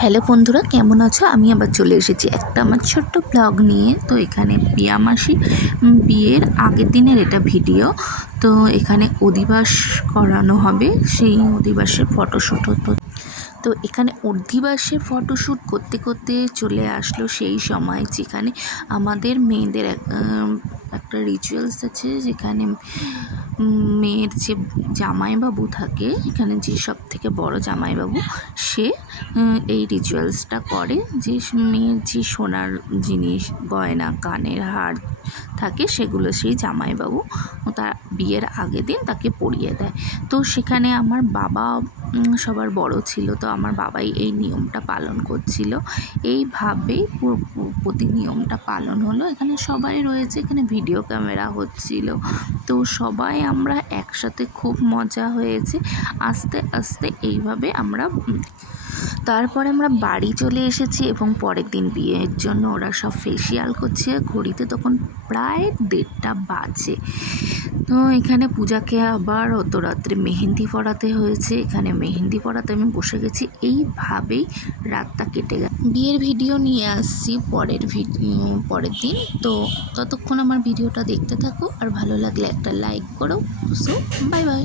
Hello বন্ধুরা, কেমন আছো? আমি আবার চলে এসেছি একটা আমার ছোট্ট ব্লগ নিয়ে। তো এখানে পিয়া মাসি বিয়ের আগের দিনের এটা ভিডিও তো এখানে অধিবাস করানো হবে, সেই অধিবাসের ফটোশ্যুট হতো। তো এখানে অধিবাসের ফটোশ্যুট করতে করতে চলে আসলো সেই সময় যেখানে আমাদের মেয়েদের এক- একটা রিচুয়ালস আছে, যেখানে মেয়ের যে জামাইবাবু থাকে, এখানে যে সব থেকে বড় জামাইবাবু, সে এই রিচুয়ালসটা করে যে মেয়ের যে সোনার জিনিস, গয়না, কানের হার থাকে সেগুলো সেই জামাইবাবু তার বিয়ের আগের দিন তাকে পরিয়ে দেয়। তো সেখানে আমার বাবা সবার বড় ছিল, তো আমার বাবাই এই নিয়মটা পালন করছিল। এইভাবেই পুরো প্রতি নিয়মটা পালন হলো। এখানে সবাই রয়েছে, এখানে ভিডিও ক্যামেরা হচ্ছিল। তো সবাই আমরা একসাথে খুব মজা হয়েছে। আস্তে আস্তে এইভাবে আমরা তারপরে আমরা বাড়ি চলে এসেছি এবং পরের দিন বিয়ের জন্য ওরা সব ফেসিয়াল করছে। ঘড়িতে তখন প্রায় দেড়টা বাজে। তো এখানে পূজাকে আবার অত রাত্রে মেহেন্দি পরাতে হয়েছে। এখানে মেহেন্দি পরাতে আমি বসে গেছি। এইভাবেই রাতটা কেটে গেল। বিয়ের ভিডিও নিয়ে আসছি পরের পরের দিন। তো ততক্ষণ আমার ভিডিওটা দেখতে থাকো। আর ভালো লাগলে একটা লাইক করো। So bye bye